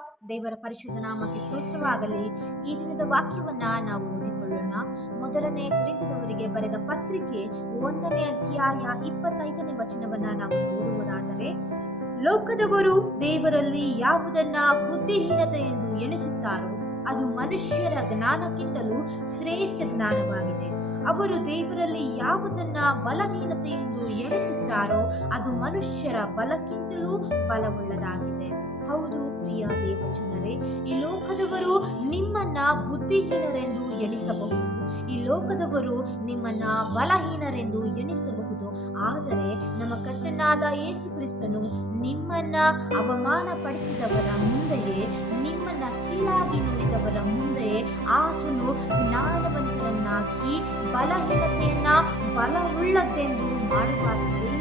Lord. ದೇವರ ಪರಿಶುದ್ಧ ನಾಮಕ್ಕೆ ಸ್ತೋತ್ರವಾಗಲಿ. ಈ ದಿನದ ವಾಕ್ಯವನ್ನ ನಾವು ಓದಿಕೊಳ್ಳೋಣ. ಮೊದಲನೇ ಕೊರಿಂಥದವರಿಗೆ ಬರೆದ ಪತ್ರಿಕೆ 1ನೇ ಅಧ್ಯಾಯ 25ನೇ ವಚನವನ್ನ ನಾವು ಓದುವುದಾದರೆ, ಲೋಕದವರು ದೇವರಲ್ಲಿ ಯಾವುದನ್ನ ಬುದ್ಧಿಹೀನತೆ ಎಂದು ಎಣಿಸುತ್ತಾರೋ ಅದು ಮನುಷ್ಯರ ಜ್ಞಾನಕ್ಕಿಂತಲೂ ಶ್ರೇಷ್ಠ ಜ್ಞಾನವಾಗಿದೆ. ಅವರು ದೇವರಲ್ಲಿ ಯಾವುದನ್ನ ಬಲಹೀನತೆ ಎಂದು ಎಣಿಸುತ್ತಾರೋ ಅದು ಮನುಷ್ಯರ ಬಲಕ್ಕಿಂತಲೂ ಬಲವುಳ್ಳದಾಗಿದೆ. ಹೌದು ಪ್ರಿಯ ದೇವಜನರೇ, ಈ ಲೋಕದವರು ನಿಮ್ಮನ್ನ ಬುದ್ಧಿಹೀನರೆಂದು ಎಣಿಸಬಹುದು, ಈ ಲೋಕದವರು ನಿಮ್ಮನ್ನ ಬಲಹೀನರೆಂದು ಎಣಿಸಬಹುದು. ಆದರೆ ನಮ್ಮ ಕರ್ತನಾದ ಯೇಸು ಕ್ರಿಸ್ತನು ನಿಮ್ಮನ್ನ ಅವಮಾನ ಪಡಿಸಿದವರ ಮುಂದೆಯೇ, ನಿಮ್ಮನ್ನ ಕೀಳಾಗಿ ನೋಡಿದವರ ಮುಂದೆಯೇ ಆತನು ಜ್ಞಾನವಂತರನ್ನಾಗಿ ಬಲಹೀನತೆಯನ್ನ ಬಲವುಳ್ಳದ್ದೆಂದು ಮಾಡುವಾಗಲೇ